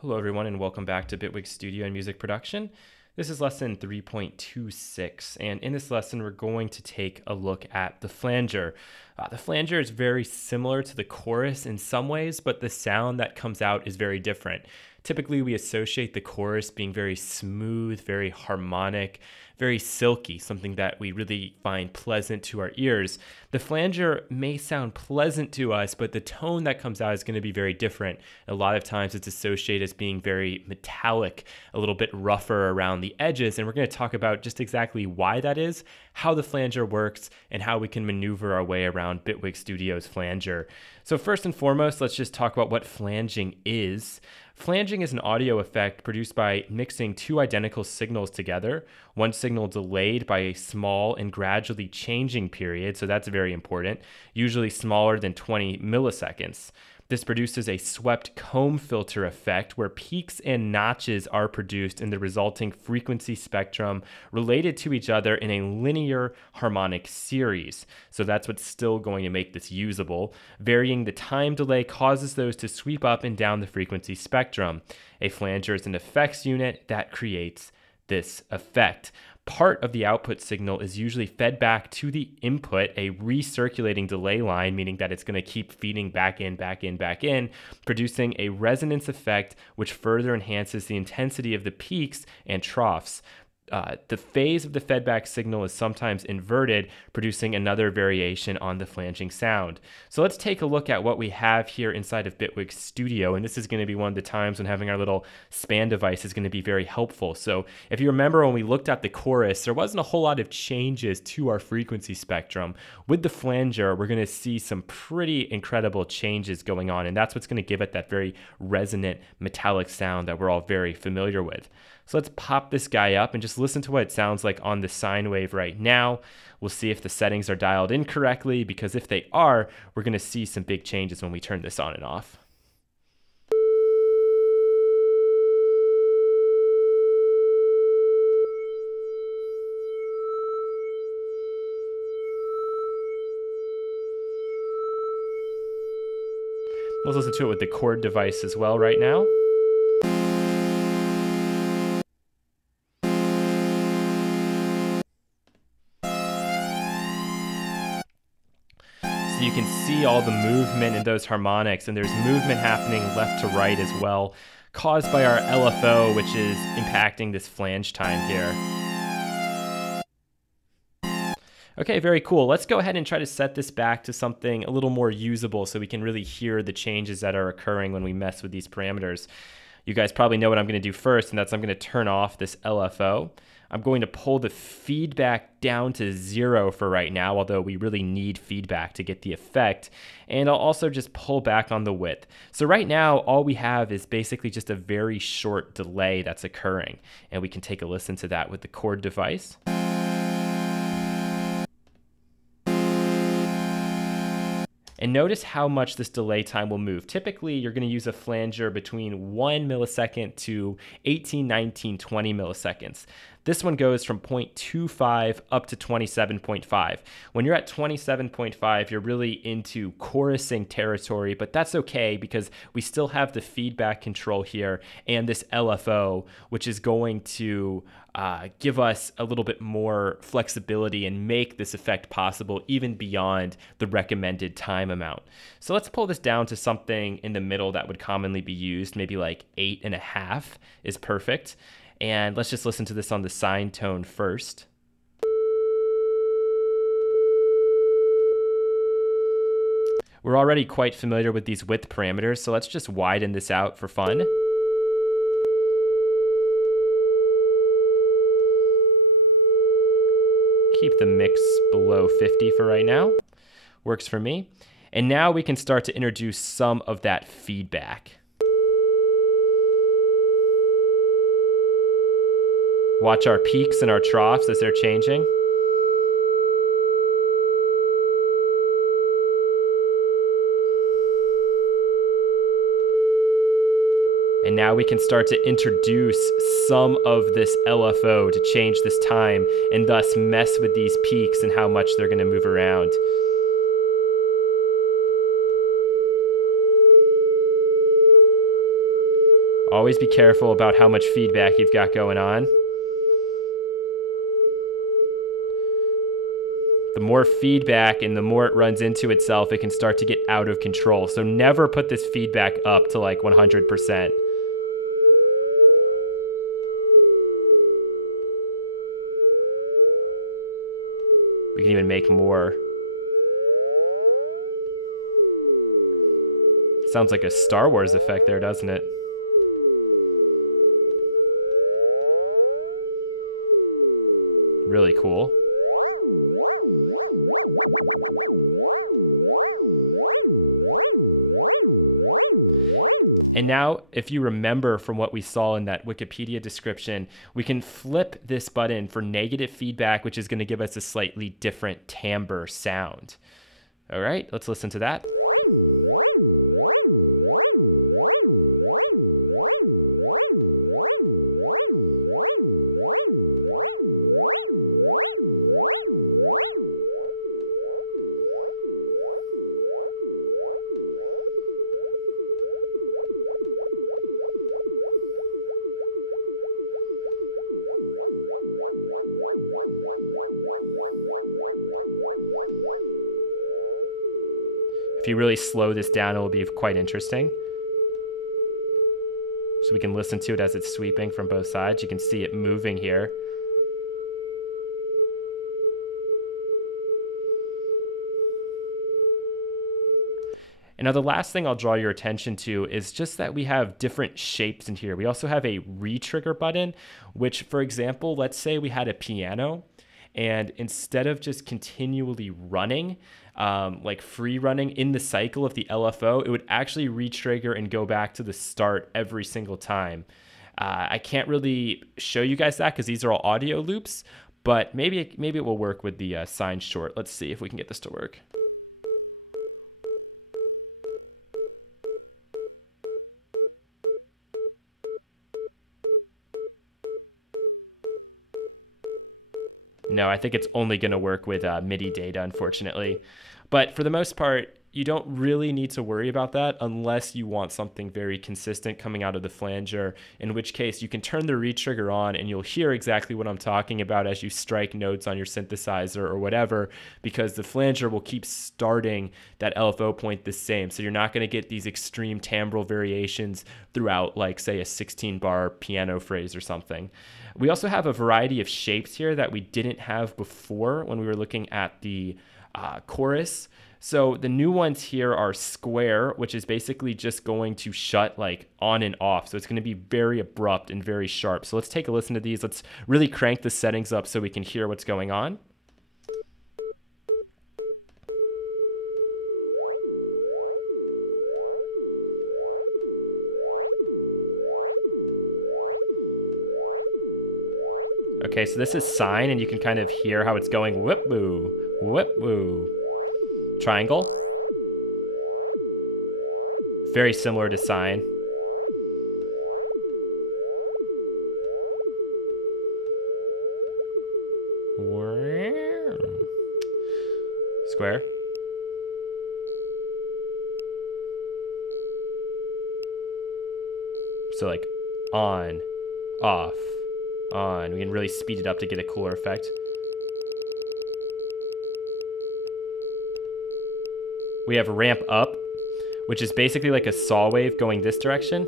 Hello everyone and welcome back to Bitwig Studio and Music Production. This is lesson 3.26, and in this lesson we're going to take a look at the flanger. The flanger is very similar to the chorus in some ways, but the sound that comes out is very different. Typically we associate the chorus being very smooth, very harmonic, very silky, something that we really find pleasant to our ears. The flanger may sound pleasant to us, but the tone that comes out is going to be very different. A lot of times it's associated as being very metallic, a little bit rougher around the edges, and we're going to talk about just exactly why that is, how the flanger works, and how we can maneuver our way around Bitwig Studio's flanger. So first and foremost, let's just talk about what flanging is. Flanging is an audio effect produced by mixing two identical signals together, one signal delayed by a small and gradually changing period, so that's very important, usually smaller than 20 milliseconds. This produces a swept comb filter effect where peaks and notches are produced in the resulting frequency spectrum related to each other in a linear harmonic series. So that's what's still going to make this usable. Varying the time delay causes those to sweep up and down the frequency spectrum. A flanger is an effects unit that creates this effect. Part of the output signal is usually fed back to the input, a recirculating delay line, meaning that it's going to keep feeding back in, producing a resonance effect which further enhances the intensity of the peaks and troughs. The phase of the fedback signal is sometimes inverted, producing another variation on the flanging sound. So let's take a look at what we have here inside of Bitwig Studio, and this is going to be one of the times when having our little span device is going to be very helpful. So if you remember when we looked at the chorus, there wasn't a whole lot of changes to our frequency spectrum. With the flanger, we're going to see some pretty incredible changes going on, and that's what's going to give it that very resonant metallic sound that we're all very familiar with. So let's pop this guy up and just listen to what it sounds like on the sine wave right now. We'll see if the settings are dialed in correctly, because if they are, we're going to see some big changes when we turn this on and off. Let's listen to it with the chord device as well right now. So you can see all the movement in those harmonics, and there's movement happening left to right as well, caused by our LFO, which is impacting this flange time here. Okay, very cool. Let's go ahead and try to set this back to something a little more usable so we can really hear the changes that are occurring when we mess with these parameters. You guys probably know what I'm going to do first, and that's I'm going to turn off this LFO. I'm going to pull the feedback down to 0 for right now, although we really need feedback to get the effect. And I'll also just pull back on the width. So right now, all we have is basically just a very short delay that's occurring. And we can take a listen to that with the chord device. And notice how much this delay time will move. Typically, you're going to use a flanger between 1 millisecond to 18, 19, 20 milliseconds. This one goes from 0.25 up to 27.5. When you're at 27.5, you're really into chorusing territory, but that's okay because we still have the feedback control here and this LFO, which is going to give us a little bit more flexibility and make this effect possible even beyond the recommended time amount. So let's pull this down to something in the middle that would commonly be used, maybe like 8.5 is perfect. And let's just listen to this on the sine tone first. We're already quite familiar with these width parameters, so let's just widen this out for fun. Keep the mix below 50 for right now. Works for me. And now we can start to introduce some of that feedback. Watch our peaks and our troughs as they're changing. And now we can start to introduce some of this LFO to change this time and thus mess with these peaks and how much they're going to move around. Always be careful about how much feedback you've got going on. The more feedback and the more it runs into itself, it can start to get out of control. So never put this feedback up to like 100%. We can even make more. Sounds like a Star Wars effect there, doesn't it? Really cool. And now, if you remember from what we saw in that Wikipedia description, we can flip this button for negative feedback, which is going to give us a slightly different timbre sound. All right, let's listen to that. If you really slow this down, it will be quite interesting. So we can listen to it as it's sweeping from both sides. You can see it moving here. And now the last thing I'll draw your attention to is just that we have different shapes in here. We also have a re-trigger button, which, for example, let's say we had a piano, and instead of just continually running, like free running in the cycle of the LFO, it would actually re-trigger and go back to the start every single time. I can't really show you guys that because these are all audio loops, but maybe it will work with the sine short. Let's see if we can get this to work. No, I think it's only going to work with MIDI data, unfortunately. But for the most part, you don't really need to worry about that unless you want something very consistent coming out of the flanger, in which case you can turn the re-trigger on and you'll hear exactly what I'm talking about as you strike notes on your synthesizer or whatever, because the flanger will keep starting that LFO point the same. So you're not going to get these extreme timbral variations throughout, like, say, a 16-bar piano phrase or something. We also have a variety of shapes here that we didn't have before when we were looking at the chorus. So the new ones here are square, which is basically just going to shut like on and off. So it's going to be very abrupt and very sharp. So let's take a listen to these. Let's really crank the settings up so we can hear what's going on. Okay, so this is sine, and you can kind of hear how it's going whoop-woo, whoop-woo. Triangle. Very similar to sine. Square. So like on, off, on. We can really speed it up to get a cooler effect. We have ramp up, which is basically like a saw wave going this direction.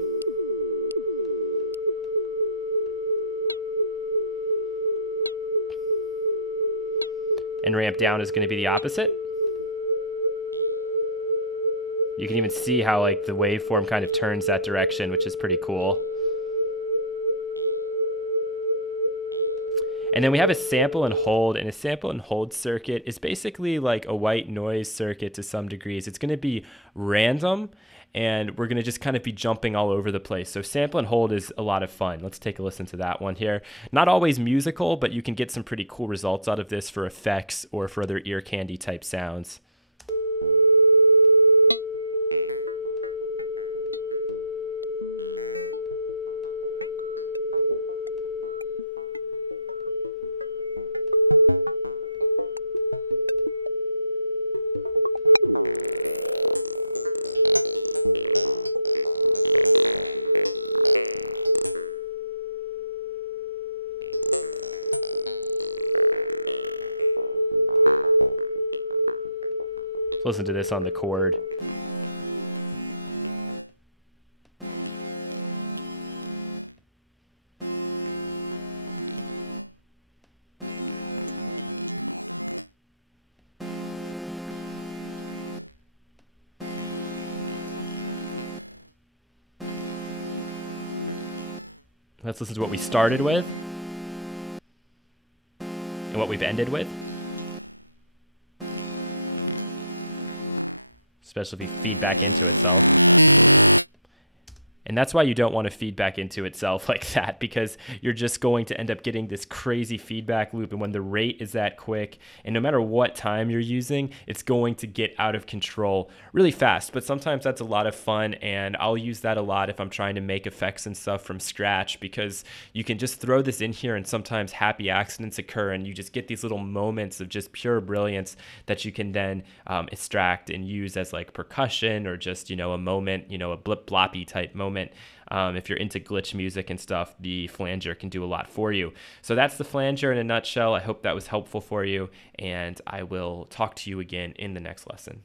And ramp down is going to be the opposite. You can even see how like the waveform kind of turns that direction, which is pretty cool. And then we have a sample and hold, and a sample and hold circuit is basically like a white noise circuit to some degrees. It's going to be random, and we're going to just kind of be jumping all over the place. So sample and hold is a lot of fun. Let's take a listen to that one here. Not always musical, but you can get some pretty cool results out of this for effects or for other ear candy type sounds. listen to this on the chord. Let's listen to what we started with and what we've ended with. Especially if you feed back into itself. And that's why you don't want to feed back into itself like that, because you're just going to end up getting this crazy feedback loop. And when the rate is that quick, and no matter what time you're using, it's going to get out of control really fast. But sometimes that's a lot of fun, and I'll use that a lot if I'm trying to make effects and stuff from scratch, because you can just throw this in here and sometimes happy accidents occur, and you just get these little moments of just pure brilliance that you can then extract and use as like percussion, or just, a moment, a blip bloppy type moment. If you're into glitch music and stuff, the flanger can do a lot for you. So that's the flanger in a nutshell. I hope that was helpful for you, and I will talk to you again in the next lesson.